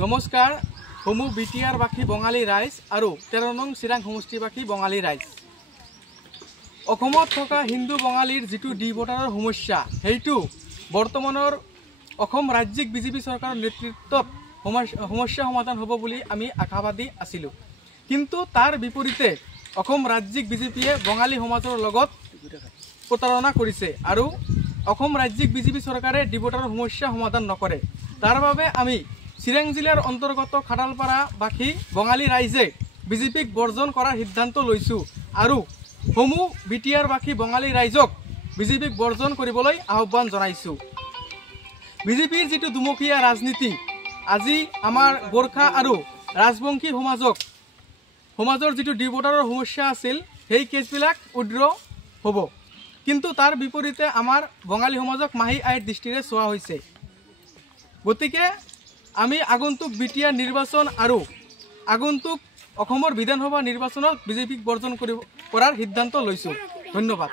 নমস্কাৰ সমূহ বিটিআৰবাসী বঙালী ৰাইজ আৰু 13 নং চিৰাং সমষ্টিবাসী বঙালী ৰাইজ। অসমত থকা হিন্দু বঙালীৰ যিটো ডি ভোটাৰৰ সমস্যা সেইটো বৰ্তমানৰ অসম ৰাজ্যিক বিজেপি চৰকাৰৰ নেতৃত্বত সমস্যা সমাধান হ'ব বুলি আমি আশাবাদী আছিলোঁ। কিন্তু তাৰ বিপৰীতে অসম ৰাজ্যিক বিজেপিয়ে বঙালী সমাজৰ লগত প্ৰতাৰণা কৰিছে আৰু অসম ৰাজ্যিক বিজেপি চৰকাৰে ডি ভোটাৰৰ সমস্যা সমাধান নকৰে। তাৰ বাবে আমি চিৰাং জিলাৰ অন্তৰ্গত খাটালপাৰাবাসী বঙালী ৰাইজে বিজেপিক বৰ্জন কৰাৰ সিদ্ধান্ত লৈছোঁ আৰু সমূহ বিটিআৰবাসী বঙালী ৰাইজক বিজেপিক বৰ্জন কৰিবলৈ আহ্বান জনাইছোঁ। বিজেপিৰ যিটো দুমুখীয়া ৰাজনীতি আজি আমাৰ গোৰ্খা আৰু ৰাজবংশী সমাজৰ যিটো ডি ভোটাৰৰ সমস্যা আছিল সেই কেছবিলাক উদ্ৰ হ'ব, কিন্তু তাৰ বিপৰীতে আমাৰ বঙালী সমাজক মাহী আইৰ দৃষ্টিৰে চোৱা হৈছে। গতিকে আমি আগন্তুক বিটিআৰ নিৰ্বাচন আৰু আগন্তুক অসমৰ বিধানসভা নিৰ্বাচনত বিজেপিক বৰ্জন কৰাৰ সিদ্ধান্ত লৈছোঁ। ধন্যবাদ।